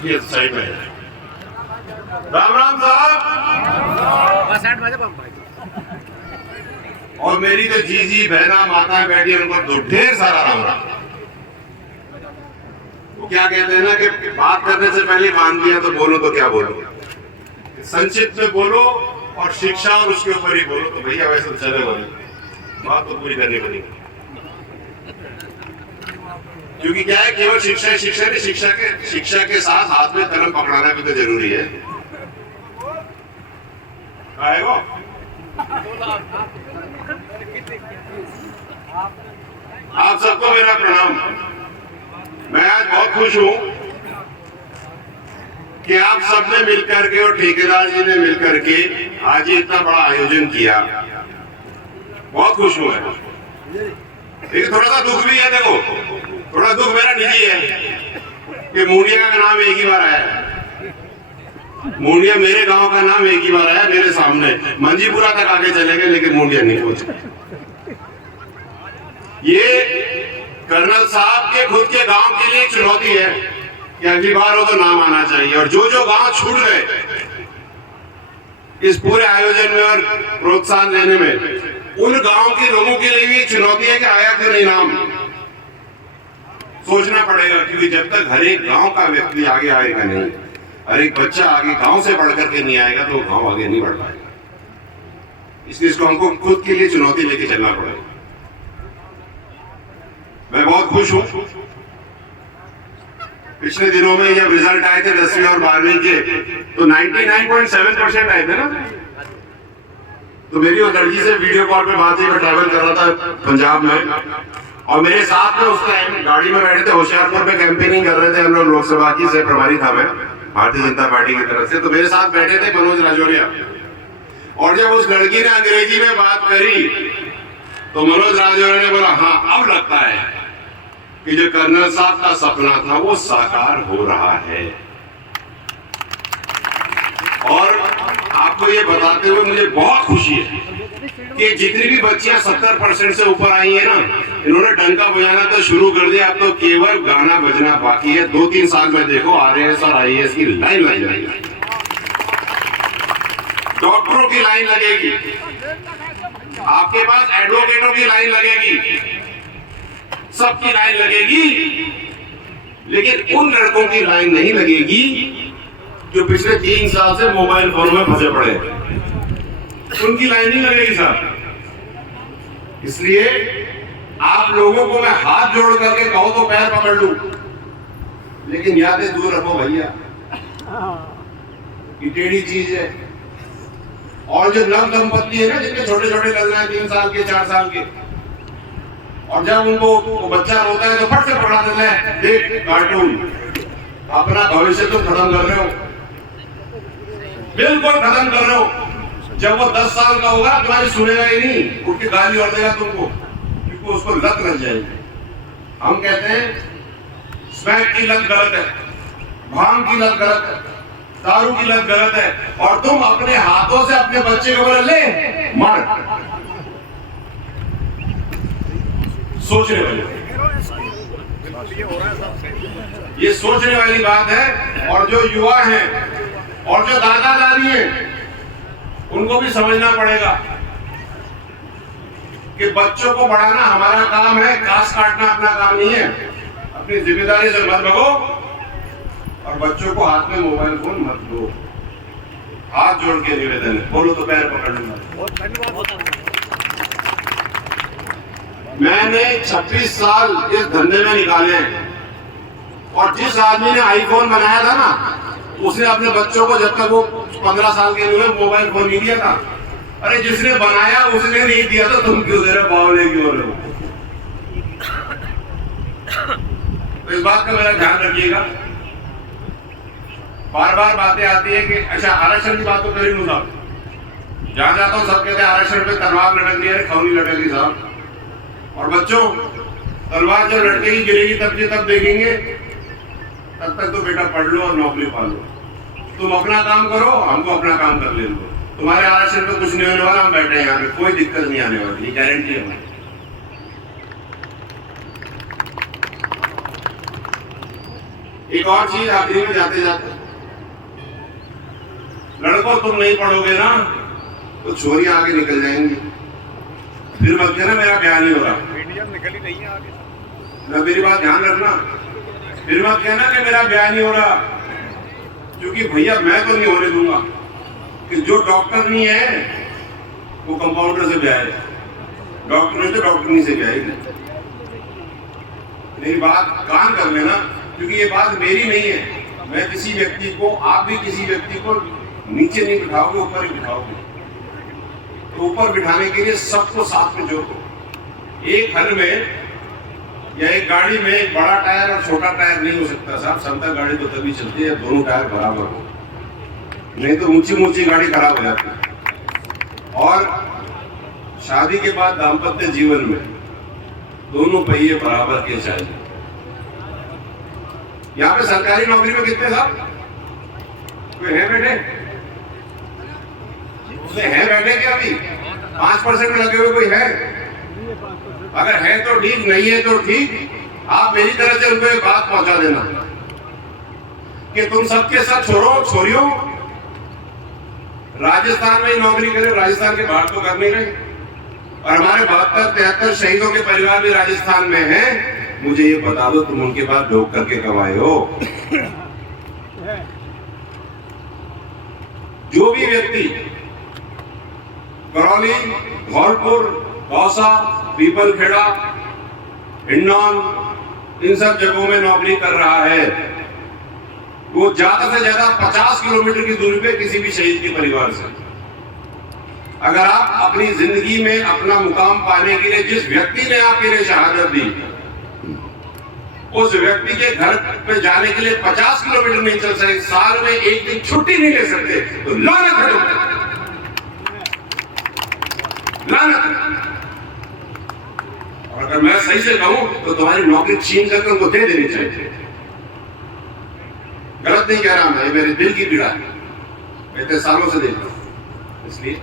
ये साइड में राम राम साहब। और मेरी जो जीजी बहना माताएं बैठी है उनको तो ढेर सारा राम राम। वो क्या कहते हैं ना कि बात करने से पहले मान दिया तो बोलो तो क्या बोलो, संक्षिप्त में बोलो और शिक्षा और उसके ऊपर ही बोलो तो भैया वैसे तो चले बोले, बात तो पूरी करनी पड़ेगी। क्योंकि क्या है, केवल शिक्षा ही शिक्षा नहीं, शिक्षा के साथ हाथ में कलम पकड़ाना भी तो जरूरी है। आएगा आप सबको मेरा प्रणाम। मैं आज बहुत खुश हूं कि आप सबने मिलकर के और ठेकेदार जी ने मिलकर के आज ये इतना बड़ा आयोजन किया। बहुत खुश हूं मैं। लेकिन थोड़ा सा दुख भी है, देखो थोड़ा दुख मेरा निजी है कि मुंडिया का नाम एक ही बार आया। मुंडिया मेरे गांव का नाम एक ही बार आया मेरे सामने, मंजीपुरा तक आगे चले गए लेकिन मुंडिया नहीं पहुंचे। ये कर्नल साहब के खुद के गांव के लिए एक चुनौती है कि अगली बार हो तो नाम आना चाहिए। और जो जो गांव छूट गए इस पूरे आयोजन में और प्रोत्साहन लेने में, उन गांव के लोगों के लिए भी एक चुनौती है कि आया क्यों नहीं नाम, सोचना पड़ेगा। क्योंकि जब तक हर एक गांव का व्यक्ति आगे आएगा नहीं, हर एक बच्चा आगे गांव से बढ़ करके नहीं आएगा तो गांव आगे नहीं बढ़ पाएगा। इसलिए इसको हमको खुद के लिए चुनौती लेके चलना पड़ेगा। मैं बहुत खुश हूं। पिछले दिनों में जब रिजल्ट आए थे 10वीं और 12वीं के तो 99.7% आए थे ना। तो मेरी वो लड़की से वीडियो कॉल पे बात हुई, मैं ट्रैवल कर रहा था पंजाब में और मेरे साथ में उस टाइम गाड़ी में बैठे थे, होशियारपुर में कैंपेनिंग कर रहे थे हम लोग, लोकसभा की से प्रभारी था मैं भारतीय जनता पार्टी की तरफ से। तो मेरे साथ बैठे थे मनोज राजौरिया और जब उस लड़की ने अंग्रेजी में बात करी तो मनोज राजौरिया ने बोला हाँ अब लगता है कि जो कर्नल साहब का सपना था वो साकार हो रहा है। और आपको ये बताते हुए मुझे बहुत खुशी है कि जितनी भी बच्चियां 70% से ऊपर आई हैं ना, इन्होंने डंका बजाना तो शुरू कर दिया। अब तो केवल गाना बजना बाकी है। 2-3 साल में देखो RAS और IAS की लाइन लग जाएगी, डॉक्टरों की लाइन लगेगी, आपके पास एडवोकेटों की लाइन लगेगी, सबकी लाइन लगेगी। लेकिन उन लड़कों की लाइन नहीं लगेगी जो पिछले 3 साल से मोबाइल फोन में फंसे पड़े, उनकी लाइन नहीं लगेगी साहब। इसलिए आप लोगों को मैं हाथ जोड़ करके कहो तो पैर पकड़ लूं, लेकिन यादें दूर रखो भैया, ये टेढ़ी चीज है। और जो नव दंपत्ति है ना, जिनके छोटे छोटे लग रहे हैं 3 साल के 4 साल के, और जब उनको बच्चा रोता है तो फट से पकड़ा देते हैं, देख कार्टून, अपना भविष्य तुम खत्म कर रहे हो, बिल्कुल खत्म कर रहे हो। जब वो 10 साल का होगा तुम्हारी सुनेगा ही नहीं, उठ के गाली और देगा तुमको, क्योंकि उसको लत लग जाएगी। हम कहते हैं स्मैक की लत गलत है, भांग की लत गलत है, दारू की लत गलत है, और तुम अपने हाथों से अपने बच्चे को बोले ले मर। सोचने वाली, ये सोचने वाली बात है। और जो युवा हैं और जो दादा दादी हैं उनको भी समझना पड़ेगा कि बच्चों को बढ़ाना हमारा काम है, घास काटना अपना काम नहीं है। अपनी जिम्मेदारी से मत भगो और बच्चों को हाथ में मोबाइल फोन मत दो। हाथ जोड़ के निवेदन है, बोलो तो पैर पकड़ लूंगा। मैंने 26 साल इस धंधे में निकाले हैं और जिस आदमी ने आईफोन बनाया था ना, उसने अपने बच्चों को जब तक वो 15 साल के हुए मोबाइल फोन नहीं दिया था। अरे जिसने बनाया उसने नहीं दिया तो तुम क्यों दे रहे, बावले क्यों हो रहे हो? तो इस बात का मेरा ध्यान रखिएगा। बार बार बातें आती है कि अच्छा आरक्षण की बात तो करी लू साहब, जहां जाता हूँ सब कहते हैं आरक्षण पे तलवार लटक रही है, खौनी लटक रही साहब। और बच्चों, तलवार जब लटकेगी गिरेगी तब देखेंगे, तब तक तो बेटा पढ़ लो और नौकरी पा लो। तुम अपना काम करो, हमको अपना काम कर ले लो। तुम्हारे आरक्षण पे कुछ नहीं होने वाला, हम बैठे हैं यहाँ पे, कोई दिक्कत नहीं आने वाली, ये गारंटी है हमारी। एक और चीज आखिरी में जाते जाते, लड़कों तुम नहीं पढ़ोगे ना तो छोरियां आगे निकल जाएंगी, फिर मत कहना मेरा ब्याह नहीं हो रहा। निकली नहीं है आगे ना, मेरी बात ध्यान रखना, फिर मत कहना कि मेरा ब्याह नहीं हो रहा, क्योंकि भैया मैं तो नहीं होने दूंगा कि जो डॉक्टर नहीं है वो कंपाउंडर से ब्याह है, डॉक्टर नहीं तो डॉक्टरनी से ब्याह है। मेरी बात कान कर लेना, क्योंकि ये बात मेरी नहीं है। मैं किसी व्यक्ति को, आप भी किसी व्यक्ति को नीचे नहीं बिठाओगे, ऊपर ही बिठाओगे। तो ऊपर बिठाने के लिए सबको साथ में जोड़ो। एक हल में या एक गाड़ी में एक बड़ा टायर और छोटा टायर नहीं हो सकता साहब। समतल गाड़ी तो तभी चलती है दोनों टायर बराबर हो, नहीं तो ऊंची ऊंची गाड़ी खराब हो जाती है। और शादी के बाद दाम्पत्य जीवन में दोनों पहिए बराबर के चाहिए। यहाँ पे सरकारी नौकरी में कितने साहब कोई है बैठे? है बैठे क्या? अभी 5% लगे हुए कोई है? अगर है तो ठीक, नहीं है तो ठीक। आप मेरी तरफ से उनको एक बात पहुंचा देना कि तुम सबके साथ छोरियों राजस्थान में ही नौकरी करें, राजस्थान के बाहर तो कर नहीं रहे। और हमारे 72-73 शहीदों के परिवार भी राजस्थान में हैं। मुझे ये बता दो, तुम उनके पास ढोक करके कमाए हो? जो भी व्यक्ति करौली, धौलपुर, दौसा, पीपलखेड़ा, हिंडौन, इन सब जगहों में नौकरी कर रहा है, वो ज्यादा से ज्यादा 50 किलोमीटर की दूरी पे किसी भी शहीद के परिवार से। अगर आप अपनी जिंदगी में अपना मुकाम पाने के लिए जिस व्यक्ति ने आपके लिए शहादत दी, उस व्यक्ति के घर पे जाने के लिए 50 किलोमीटर नहीं चल सकते, साल में एक दिन छुट्टी नहीं ले सकते, तो लानत है, लानत। और अगर मैं सही से कहूं तो तुम्हारी नौकरी छीन करके उनको दे देनी चाहिए। गलत नहीं कह रहा मैं, ये मेरे दिल की पीड़ा है, मैं इतने सालों से देख रहा हूं। इसलिए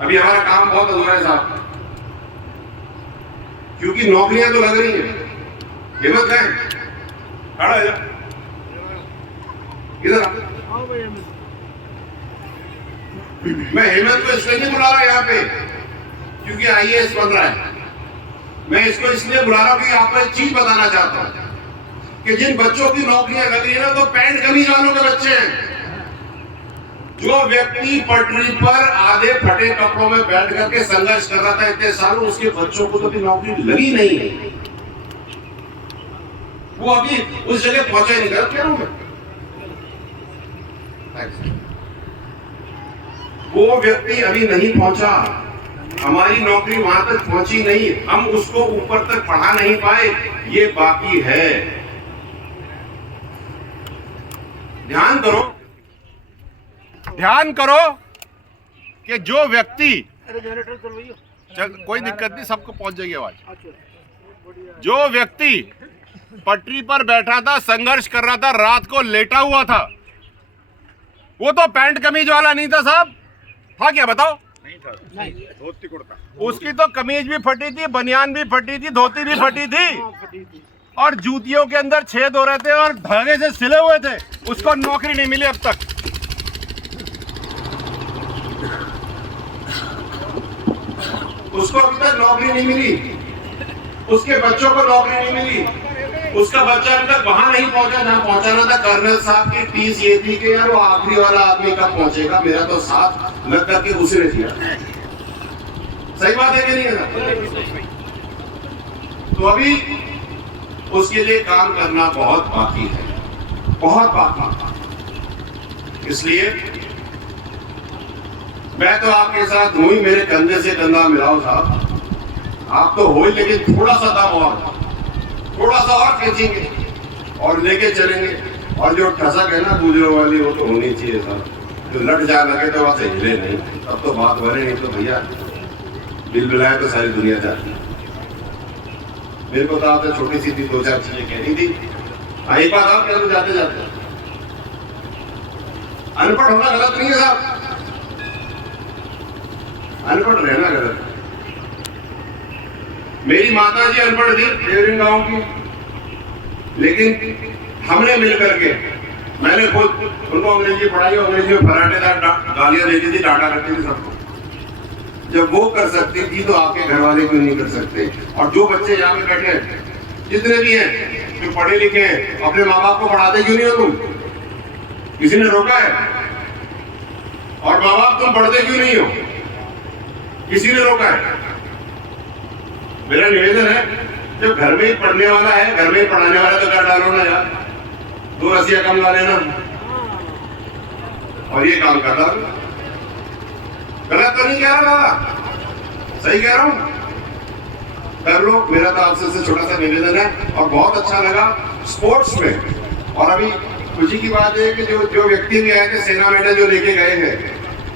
अभी हमारा काम बहुत अधूरा है साहब, क्योंकि नौकरियां तो लग रही हैं। हिम्मत है, खड़ा है इधर। मैं हेमंत को इसलिए नहीं बुला रहा यहाँ पे क्योंकि IAS बन रहा है। मैं इसको इसलिए बुला रहा हूँ कि आपको एक चीज बताना चाहता हूँ कि जिन बच्चों की नौकरियां लग रही है ना, तो पैंट कमीज वालों के बच्चे हैं। जो व्यक्ति पटरी पर आधे फटे कपड़ों में बैठ करके संघर्ष कर रहा था इतने सालों, उसके बच्चों को तो भी नौकरी लगी नहीं है। वो अभी उस जगह पहुंचा ही नहीं। गलत कह रहा हूं मैं? वो व्यक्ति अभी नहीं पहुंचा, हमारी नौकरी वहां तक पहुंची नहीं, हम उसको ऊपर तक पढ़ा नहीं पाए, ये बाकी है। ध्यान करो कि जो व्यक्ति, चल कोई दिक्कत नहीं, सबको पहुंच जाएगी आवाज। जो व्यक्ति पटरी पर बैठा था, संघर्ष कर रहा था, रात को लेटा हुआ था, वो तो पैंट कमीज वाला नहीं था साहब। था क्या बताओ? नहीं था, धोती कुर्ता। उसकी तो कमीज भी फटी थी, बनियान भी फटी थी, धोती भी फटी थी, और जूतियों के अंदर छेद हो रहे थे और धागे से सिले हुए थे। उसको नौकरी नहीं मिली अब तक। उसको अभी तक नौकरी नहीं मिली, उसके बच्चों को नौकरी नहीं मिली, उसका बच्चा अभी तक वहां नहीं पहुंचा जहां पहुंचाना था। कर्नल साहब की टीस ये थी कि यार वो आखिरी वाला आदमी कब पहुंचेगा, मेरा तो साथ लग करके उसने किया। सही बात है कि नहीं है? तो अभी उसके लिए काम करना बहुत बाकी है, बहुत बाकी। इसलिए मैं तो आपके साथ हूं ही, मेरे कंधे से कंधा मिलाओ साहब। आप तो हो ही, लेकिन थोड़ा सा दम और खींचेंगे और लेके चलेंगे। और जो ठसक है ना गुजरों वाली, वो तो होनी चाहिए साहब। जो लट जा लगे तो वहां से हिले नहीं, अब तो बात बने, नहीं तो भैया बिल बिलाए तो सारी दुनिया जाती है। मेरे को तो आपने छोटी सी थी, 2-4 चीजें कहनी थी। एक बात आप कह दो जाते जाते, अनपढ़ होना गलत नहीं है साहब, अनपढ़ रहना गलत। मेरी माता जी अनपढ़ थी, देवरिंग गांव की, लेकिन हमने मिल करके, मैंने खुद उनको अंग्रेजी पढ़ाई, अंग्रेजी में फराटेदार गालियां देती थी, डांटा करती थी सबको। जब वो कर सकती थी तो आपके घर वाले क्यों नहीं कर सकते? और जो बच्चे यहाँ पे बैठे हैं, जितने भी हैं जो पढ़े लिखे हैं, अपने माँ बाप को पढ़ाते क्यों नहीं हो तुम? किसी ने रोका है? और माँ बाप तुम पढ़ते क्यों नहीं हो? किसी ने रोका है? मेरा निवेदन है, जब घर में ही पढ़ने वाला है, घर में ही पढ़ाने वाला, तो क्या डालो ना यार, 2 रस्सियां कम ला लेना और ये काम करता। गलत तो नहीं कह रहा, सही कह रहा हूं? कर लो। मेरा तो आपसे छोटा सा निवेदन है। और बहुत अच्छा लगा स्पोर्ट्स में। और अभी खुशी की बात है कि जो व्यक्ति भी आए थे, सेना मेडल जो लेके गए हैं,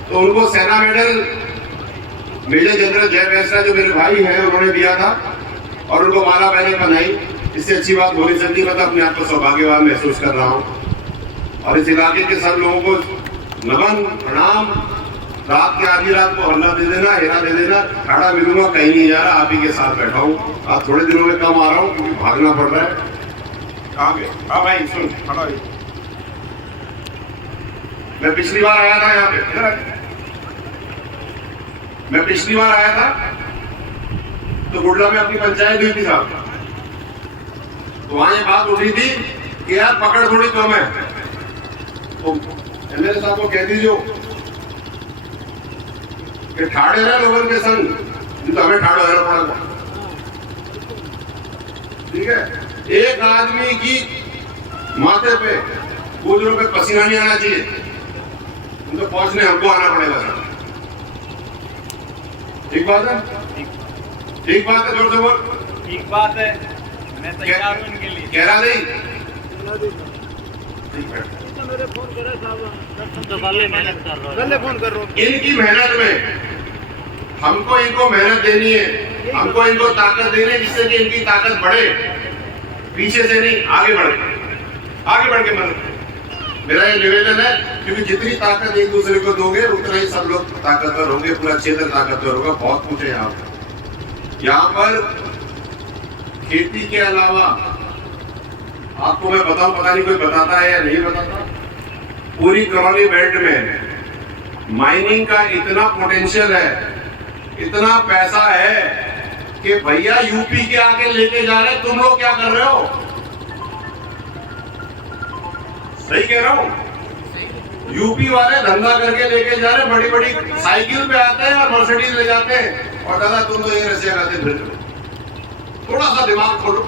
तो उनको सेना मेडल मेजर जनरल जय वैसरा जो मेरे भाई हैं उन्होंने दिया था और उनको माला मैंने बनाई। इससे अच्छी बात हो नहीं सकती। मैं तो अपने आप को सौभाग्यवान महसूस कर रहा हूँ। और इस इलाके के सब लोगों को नमन, प्रणाम। रात के आधी रात को हल्ला दे देना, हेरा दे देना, खड़ा मिलूंगा, कहीं नहीं जा रहा, आप ही के साथ बैठा हूँ। आज थोड़े दिनों में कम आ रहा हूँ क्योंकि भागना पड़ रहा है। कहाँ गए? हाँ भाई सुन, खड़ा हो। मैं पिछली बार आया था यहाँ पे, मैं पिछली बार आया था तो गुडला में अपनी पंचायत हुई थी साहब, तो वहां ये बात उठी थी कि यार पकड़ थोड़ी कम है, तो एमएलए साहब को कह दीजिए कि ठाड़े रहे लोगों के संग, तो हमें ठाड़ो रहना पड़ेगा। ठीक है? एक आदमी की माथे पे, गुजरों पे पसीना नहीं आना चाहिए, उनको पहुंचने हमको आना पड़ेगा सर। ठीक बात है? ठीक बात है, जोर से बोल। ठीक बात है, मैं तैयार हूं इनके लिए। कह रहा नहीं? ठीक है। मेरे फोन करे साहब, मेहनत कर रहा हूं, फोन कर रहा हूं। इनकी मेहनत में हमको इनको मेहनत देनी है, हमको इनको ताकत देनी है, जिससे कि इनकी ताकत बढ़े, पीछे से नहीं आगे बढ़ के मदद। मेरा ये निवेदन है, क्योंकि जितनी ताकत एक दूसरे को दोगे उतना ही सब लोग ताकतवर होंगे, पूरा क्षेत्र ताकतवर होगा। बहुत कुछ है यहाँ पर खेती के अलावा आपको मैं बताऊं, पता नहीं कोई बताता है या नहीं बताता, पूरी करौली बेल्ट में माइनिंग का इतना पोटेंशियल है, इतना पैसा है कि भैया यूपी के आके लेके जा रहे, तुम लोग क्या कर रहे हो? सही कह रहा हूं? यूपी वाले धंधा करके लेके जा रहे, बड़ी बड़ी साइकिल पे आते हैं और मर्सिडीज ले जाते हैं, और दादा तुम तो ये रस्सियां खाते फिर रहे हो। थोड़ा सा दिमाग खोलो,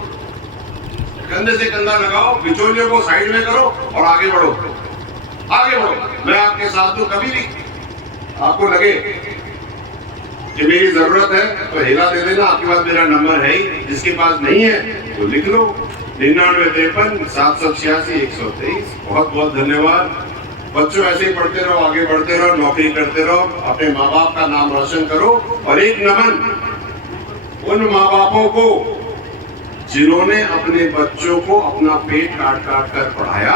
कंधे से कंधा लगाओ, बिचौलियों को साइड में करो और आगे बढ़ो, आगे बढ़ो। मैं आपके साथ हूं। कभी भी आपको लगे कि मेरी जरूरत है तो हिला दे देना। आपके पास मेरा नंबर है ही, जिसके पास नहीं है वो लिख लो, 9953 786 123। बहुत बहुत धन्यवाद। बच्चों ऐसे ही पढ़ते रहो, आगे बढ़ते रहो, नौकरी करते रहो, अपने माँ बाप का नाम रोशन करो। और एक नमन उन माँ बापों को जिन्होंने अपने बच्चों को अपना पेट काट काट कर पढ़ाया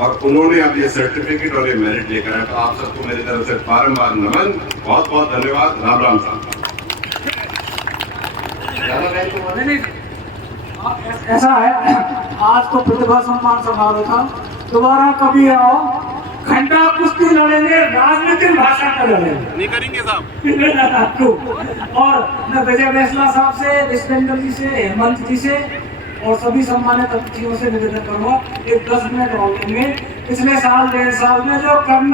और उन्होंने अब ये सर्टिफिकेट और ये मेरिट लेकर आया। तो आप सबको मेरी तरफ से बारंबार नमन, बहुत बहुत धन्यवाद। राम राम साहब। ऐसा है, आज तो प्रतिभा सम्मान समारोह था, दोबारा कभी आओ, घंटा कुश्ती लड़ेंगे, राजनीतिक भाषा का लड़ेंगे। नहीं करेंगे साहब। और मैं विजय वैसला साहब से, विश्वेंद्र जी से, हेमंत जी से और सभी सम्मानित अतिथियों से निवेदन करूंगा, एक 10 मिनट और लेंगे। पिछले साल 1.5 साल में जो कर्म